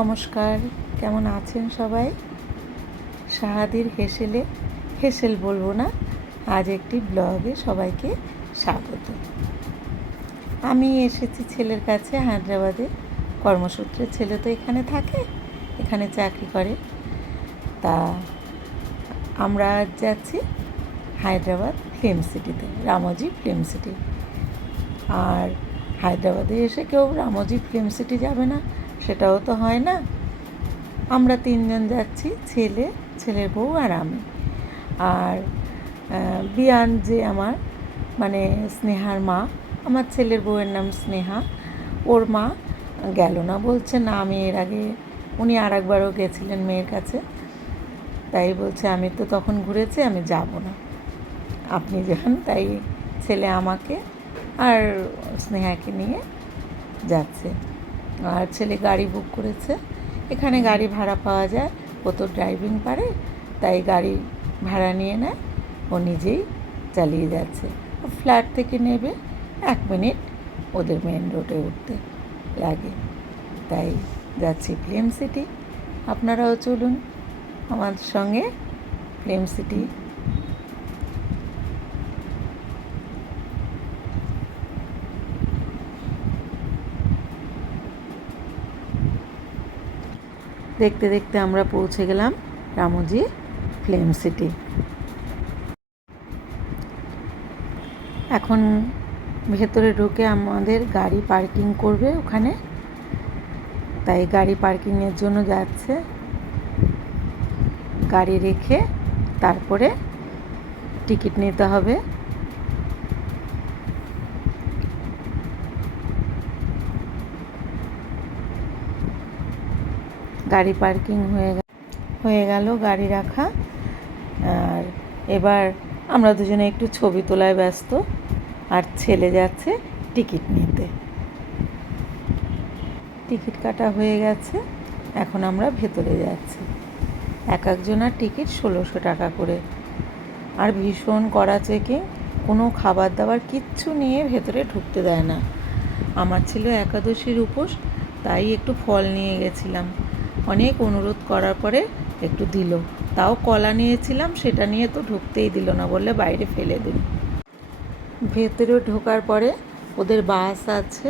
নমস্কার, কেমন আছেন সবাই? সাহাদির হেসেলে, হেসেল বলব না, আজ একটি ব্লগে সবাইকে স্বাগত। আমি এসেছি ছেলের কাছে, হায়দ্রাবাদে। কর্মসূত্রে ছেলে তো এখানে থাকে, এখানে চাকরি করে। তা আমরা আজ যাচ্ছি হায়দ্রাবাদ ফিল্ম সিটিতে, রামোজি ফিল্ম সিটি। আর হায়দ্রাবাদে এসে কেউ রামোজি ফিল্ম সিটি যাবে না সেটাও তো হয় না। আমরা তিনজন যাচ্ছি, ছেলে, ছেলের বউ আর আমি। আর বিয়ান যে আমার মানে স্নেহার মা, আমার ছেলের বউয়ের নাম স্নেহা। ওর মা গেল না, বলছে, না, আমি এর আগে, উনি আর একবারও গেছিলেন মেয়ের কাছে। তাই বলছে, আমি তো তখন ঘুরেছি, আমি যাব না। আপনি যান। তাই ছেলে আমাকে আর স্নেহাকে নিয়ে যাচ্ছে। আর ছেলে গাড়ি বুক করেছে। এখানে গাড়ি ভাড়া পাওয়া যায়। ও তো ড্রাইভিং পারে, তাই গাড়ি ভাড়া নিয়ে নেয়। ও নিজেই চালিয়ে যাচ্ছে। ফ্ল্যাট থেকে নেবে এক মিনিট ওদের মেন রোডে উঠতে লাগে। তাই যাচ্ছি ফিল্ম সিটি আপনারাও চলুন আমার সঙ্গে ফিল্ম সিটি দেখতে দেখতে আমরা পৌঁছে গেলাম রামোজি ফিল্ম সিটি। এখন ভেতরে ঢুকে আমাদের গাড়ি পার্কিং করবে ওখানে। তাই গাড়ি পার্কিংয়ের জন্য যাচ্ছে। গাড়ি রেখে তারপরে টিকিট নিতে হবে। গাড়ি পার্কিং হয়ে হয়ে গেল গাড়ি রাখা। আর এবার আমরা দুজনে একটু ছবি তোলায় ব্যস্ত। আর ছেলে যাচ্ছে টিকিট নিতে। টিকিট কাটা হয়ে গেছে, এখন আমরা ভেতরে যাচ্ছি। এক একজনের টিকিট ষোলোশো টাকা করে। আর ভীষণ করা চেকিং, কোনো খাবার দাবার কিচ্ছু নিয়ে ভেতরে ঢুকতে দেয় না। আমার ছিল একাদশীর উপোস, তাই একটু ফল নিয়ে গেছিলাম। অনেক অনুরোধ করার পরে একটু দিল। তাও কলা নিয়েছিলাম, সেটা নিয়ে তো ঢুকতেই দিল না বললে বাইরে ফেলে দিন ভেতরে ঢোকার পরে ওদের বাস আছে,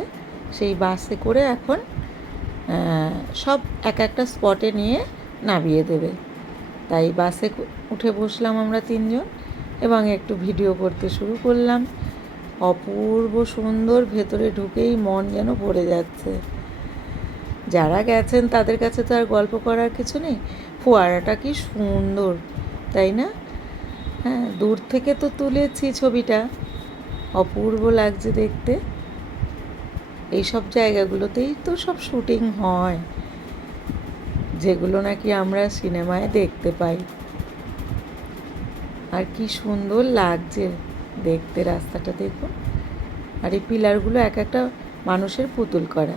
সেই বাসে করে এখন সব এক একটা স্পটে নিয়ে নামিয়ে দেবে। তাই বাসে উঠে বসলাম আমরা তিনজন এবং একটু ভিডিও করতে শুরু করলাম। অপূর্ব সুন্দর ভেতরে ঢুকেই মন যেন পড়ে যাচ্ছে। যারা গেছেন তাদের কাছে তো আর গল্প করার কিছু নেই। ফোয়ারাটা কি সুন্দর, তাই না? হ্যাঁ দূর থেকে তো তুলেছি ছবিটা। অপূর্ব লাগছে দেখতে। এই সব জায়গাগুলোতেই তো সব শুটিং হয়, যেগুলো নাকি আমরা সিনেমায় দেখতে পাই। আর কি সুন্দর লাগছে দেখতে রাস্তাটা, দেখুন। আর এই পিলারগুলো এক একটা মানুষের পুতুল করা।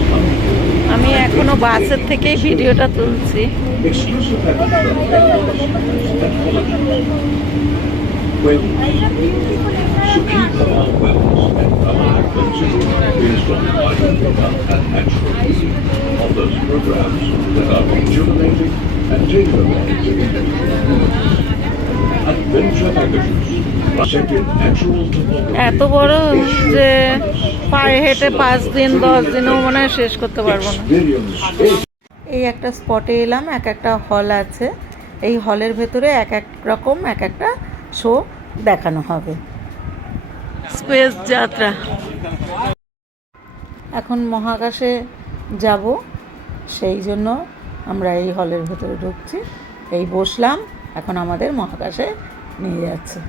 বাসের থেকেই ভিডিওটা তুলছি All offers programs that are rejuvenating and tailor-made to এত বড় যে পায়ে হেঁটে পাঁচ দিন দশ দিনেও মনে হয় শেষ করতে পারব না। এই একটা স্পটে এলাম এক একটা হল আছে। এই হলের ভেতরে এক এক রকম এক একটা শো দেখানো হবে। স্পেস যাত্রা। এখন মহাকাশে যাব সেই জন্য আমরা এই হলের ভেতরে ঢুকছি। এই বসলাম এখন আমাদের মহাকাশে নিয়ে যাচ্ছে।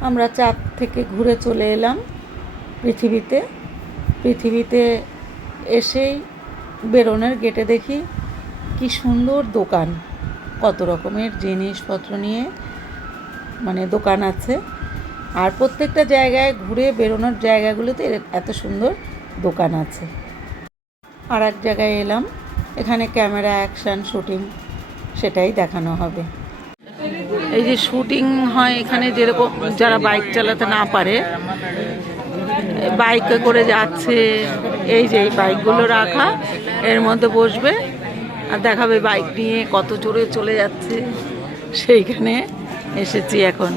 আমরা চাঁদ থেকে ঘুরে চলে এলাম পৃথিবীতে। পৃথিবীতে এসেই বেরোনোর গেটে দেখি কি সুন্দর দোকান। কত রকমের জিনিসপত্র নিয়ে মানে দোকান আছে। আর প্রত্যেকটা জায়গায় ঘুরে বেরোনোর জায়গাগুলোতে এত সুন্দর দোকান আছে। আর এক জায়গায় এলাম। এখানে ক্যামেরা, অ্যাকশন, শুটিং, সেটাই দেখানো হবে। এই যে শুটিং হয় এখানে যেরকম যারা বাইক চালাতে না পারে, বাইকে করে যাচ্ছে, এই যে বাইকগুলো রাখা, এর মধ্যে বসবে আর দেখাবে বাইক নিয়ে কত জোরে চলে যাচ্ছে। সেইখানে এসেছি এখন।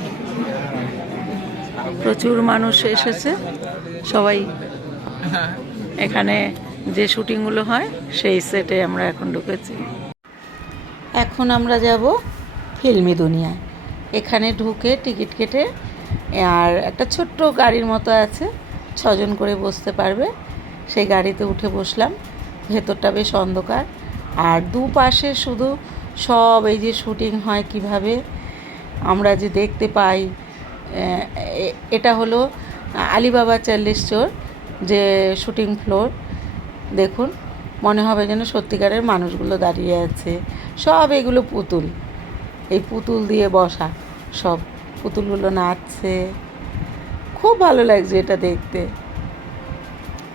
প্রচুর মানুষ এসেছে, সবাই এখানে যে শুটিংগুলো হয় সেই সেটে আমরা এখন ঢুকেছি। এখন আমরা যাব ফিল্মি দুনিয়ায়। এখানে ঢুকে টিকিট কেটে, আর একটা ছোট্ট গাড়ির মতো আছে, ছজন করে বসতে পারবে। সেই গাড়িতে উঠে বসলাম, ভেতরটা বেশ অন্ধকার। আর দুপাশে শুধু সব এই যে শুটিং হয় কীভাবে, আমরা যে দেখতে পাই এটা হলো আলিবাবা চার্লি চোর, যে শুটিং ফ্লোর। দেখুন, মনে হবে যেন সত্যিকারের মানুষগুলো দাঁড়িয়ে আছে। সব এগুলো পুতুল। এই পুতুল দিয়ে বসা। সব পুতুলগুলো নাচছে। খুব ভালো লাগছে এটা দেখতে।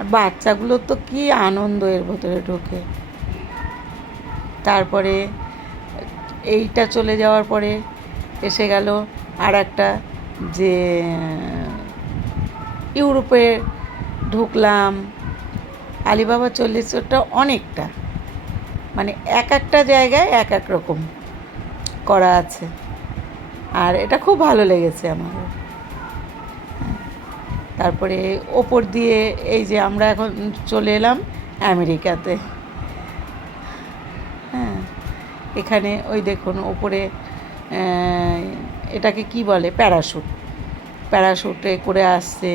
আর বাচ্চাগুলোর তো কি আনন্দ এর ভেতরে ঢোকে। তারপরে এইটা চলে যাওয়ার পরে এসে গেল আর একটা যে, ইউরোপে ঢুকলাম। আলিবাবা চল্লিশ চোরটা অনেকটা। মানে এক একটা জায়গায় এক এক রকম। করা আছে। আর এটা খুব ভালো লেগেছে আমার। তারপরে ওপর দিয়ে এই যে আমরা এখন চলে এলাম আমেরিকাতে। হ্যাঁ এখানে ওই দেখুন ওপরে এটাকে কি বলে? প্যারাশুট। প্যারাশুটে করে আসছে।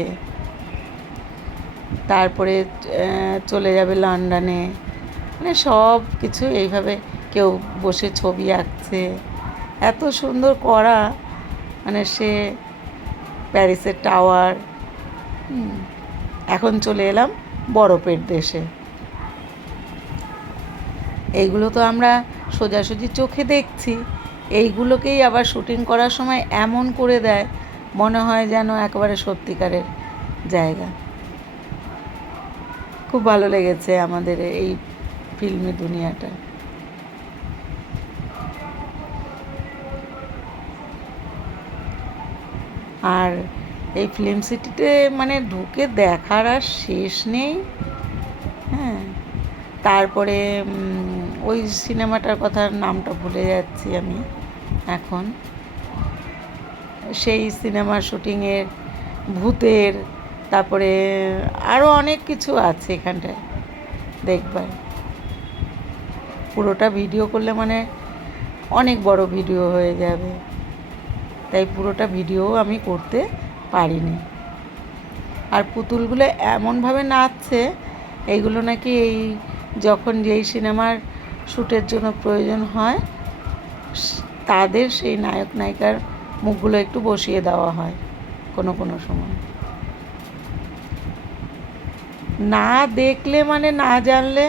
তারপরে চলে যাবে লন্ডনে। মানে সব কিছু এইভাবে কেউ বসে ছবি আঁকছে। এত সুন্দর করা। মানে সে প্যারিসের টাওয়ার। এখন চলে এলাম বরফের দেশে। এইগুলো তো আমরা সোজাসুজি চোখে দেখছি। এইগুলোকেই আবার শুটিং করার সময় এমন করে দেয়, মনে হয় যেন একেবারে সত্যিকারের জায়গা। খুব ভালো লেগেছে আমাদের এই ফিল্মি দুনিয়াটা। আর এই ফিল্ম সিটিতে মানে ঢুকে দেখার আর শেষ নেই। হ্যাঁ তারপরে ওই সিনেমাটার কথার নামটা ভুলে যাচ্ছি আমি এখন। সেই সিনেমার শুটিংয়ের ভূতের, তারপরে আরও অনেক কিছু আছে এখানটায় দেখবার। পুরোটা ভিডিও করলে মানে অনেক বড় ভিডিও হয়ে যাবে। তাই পুরোটা ভিডিও আমি করতে পারিনি। আর পুতুলগুলো এমনভাবে নাচছে এইগুলো নাকি এই যখন যেই সিনেমার শ্যুটের জন্য প্রয়োজন হয়, তাদের সেই নায়ক নায়িকার মুখগুলো একটু বসিয়ে দেওয়া হয় কোনো কোনো সময়। না দেখলে মানে না জানলে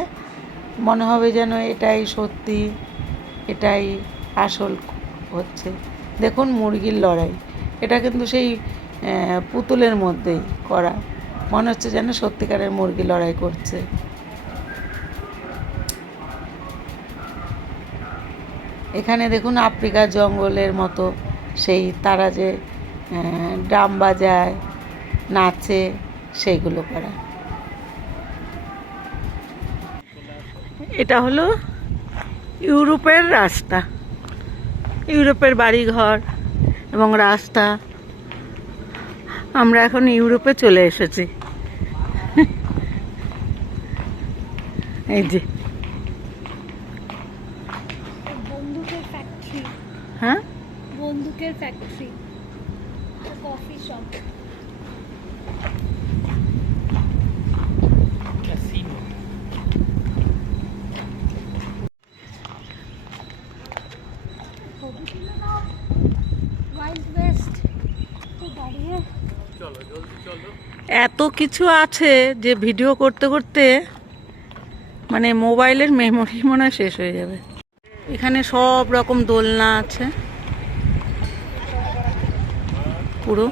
মনে হবে যেন এটাই সত্যি, এটাই আসল হচ্ছে। দেখুন মুরগির লড়াই। এটা কিন্তু সেই পুতুলের মধ্যেই করা। মনে হচ্ছে যেন সত্যিকারের মুরগি লড়াই করছে। এখানে দেখুন আফ্রিকার জঙ্গলের মতো সেই তারা যে ড্রাম বাজায়, নাচে সেইগুলো করা। এটা হলো ইউরোপের রাস্তা। ইউরোপের বাড়িঘর এবং রাস্তা। আমরা এখন ইউরোপে চলে এসেছি। এই যে। বন্দুকের ফ্যাক্টরি হ্যাঁ? বন্দুকের ফ্যাক্টরি কফি শপ এত কিছু আছে যে ভিডিও করতে করতে মানে মোবাইলের মেমোরি মনে শেষ হয়ে যাবে। এখানে সব রকম দোলনা আছে। পুরো।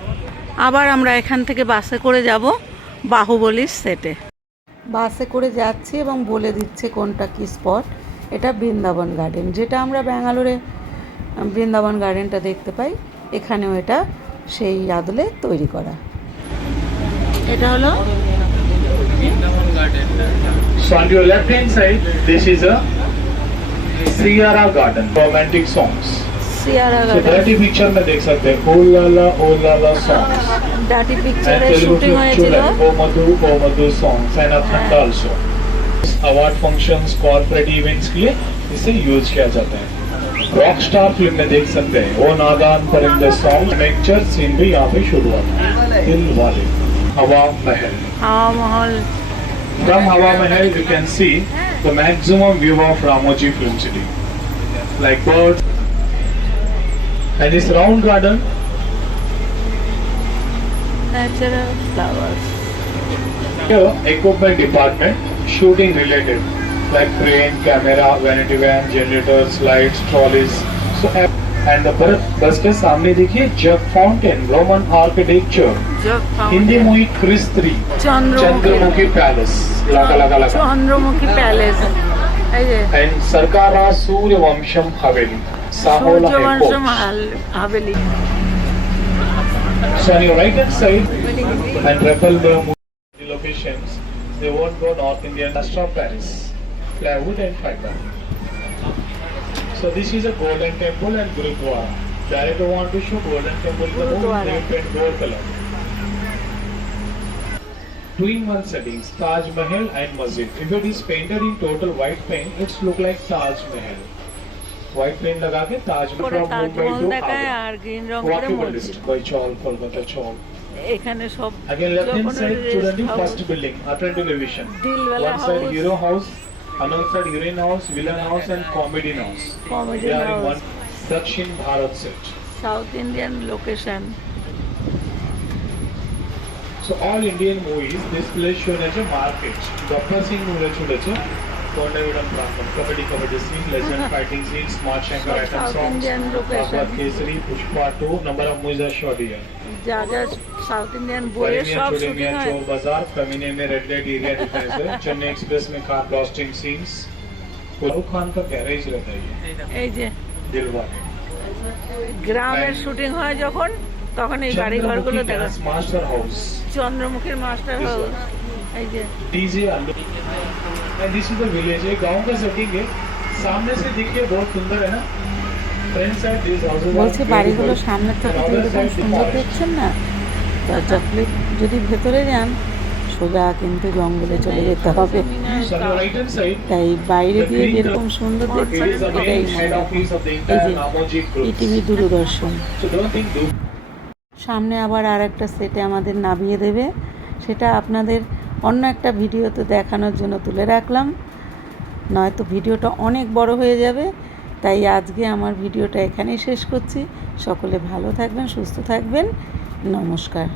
আবার আমরা এখান থেকে বাসে করে যাব বাহুবলীর সেটে বাসে করে যাচ্ছি এবং বলে দিচ্ছে কোনটা কি স্পট এটা বৃন্দাবন গার্ডেন যেটা আমরা ব্যাঙ্গালোরে, বৃন্দাবন গার্ডেনটা দেখতে পাই। এখানেও এটা সেই আদলে তৈরি করা এটা হলো So on your left hand side, this is a Sierra Garden, romantic songs. Sierra So garden dirty picture में देख सकते हैं Oh La La Oh La La songs ডাটি and পিকচারে Telugu shooting film হয়েছিল children Oh Madhu Oh Madhu songs and Akhanda also. Award functions, corporate events के लिए इसे use किया जाता है रॉक स्टार फ़िल्म में देख सकते हैं। वो नादान परिंदे सॉन्ग नेचर सीन भी यहाँ पे शुरू हुआ दिल वाले। हवा महल। हवा Mahal. From Hawa Mahal you can see the maximum view of Ramoji Film City like bird and is round garden natural flowers equipment department shooting related like crane, camera, vanity van, generators, lights, trolleys. So and the bus के सामने देखिए jug fountain Roman architecture Hindi movie Krrish three Chandramukhi palace Laka लाका लाका Chandramukhi palace and सरकारा सूर्य वंशम हवेली साहोला हवेली So on your right hand side and rappel the locations, they won't go north India, Astra Paris. plywood and fiber. So this is a golden temple and Gurudwara. Director want to show golden temple The a red and gold color. Two-in-one settings, Taj Mahal and Masjid. If it is painted in total white paint, it's look like Taj Mahal. White paint. লাগা কে তাজমহল তাজমহল দেখায় আর green রং করে মসজিদ by চল কলকাতা চল এখানে সব আগে left hand side to the first building after alongside Urine House, Villain House and Comedy House. Comedy they House. One Dakshin Bharat set. South Indian location. So all Indian movies, this place shown as a market. Gappa Singh Mura Chulacha कोंडाविडम प्रांगण kabaddi kabaddi scene legend fighting scene Smart Shankar item song Kesari Pushpa two number of ज़्यादा south Indian बोले shooting है बाज़ार कमीने में red light area Chennai Express में car blasting scenes Khan का garage रहता है ये তখন এই বাড়ি ঘরগুলো দেখা চন্দ্রমুখীর মাস্টার হাউস এই যে दिस इज द विलेज ये गांव का सेटिंग है सामने से देखिए बहुत सुंदर है ना फ्रंट साइड दिस हाउसेस বলছি বাড়িগুলো সামনে থেকে তো এরকম সুন্দর দেখছেন না তা যখন যদি ভেতরে যান সোজা কিন্তু জঙ্গলে চলে যেতে হবে So on the right hand side, তাই বাইরে দিয়ে যেরকম সুন্দর it দেখছেন is the এটাই main head office of the এই entire যে Namoji group. ETV Doordarshan So don't think do সামনে আবার আর একটা সেটে আমাদের নামিয়ে দেবে সেটা আপনাদের অন্য একটা ভিডিওতে দেখানোর জন্য তুলে রাখলাম। নয়তো ভিডিওটা অনেক বড় হয়ে যাবে, তাই আজকে আমার ভিডিওটা এখানেই শেষ করছি। সকলে ভালো থাকবেন, সুস্থ থাকবেন। নমস্কার।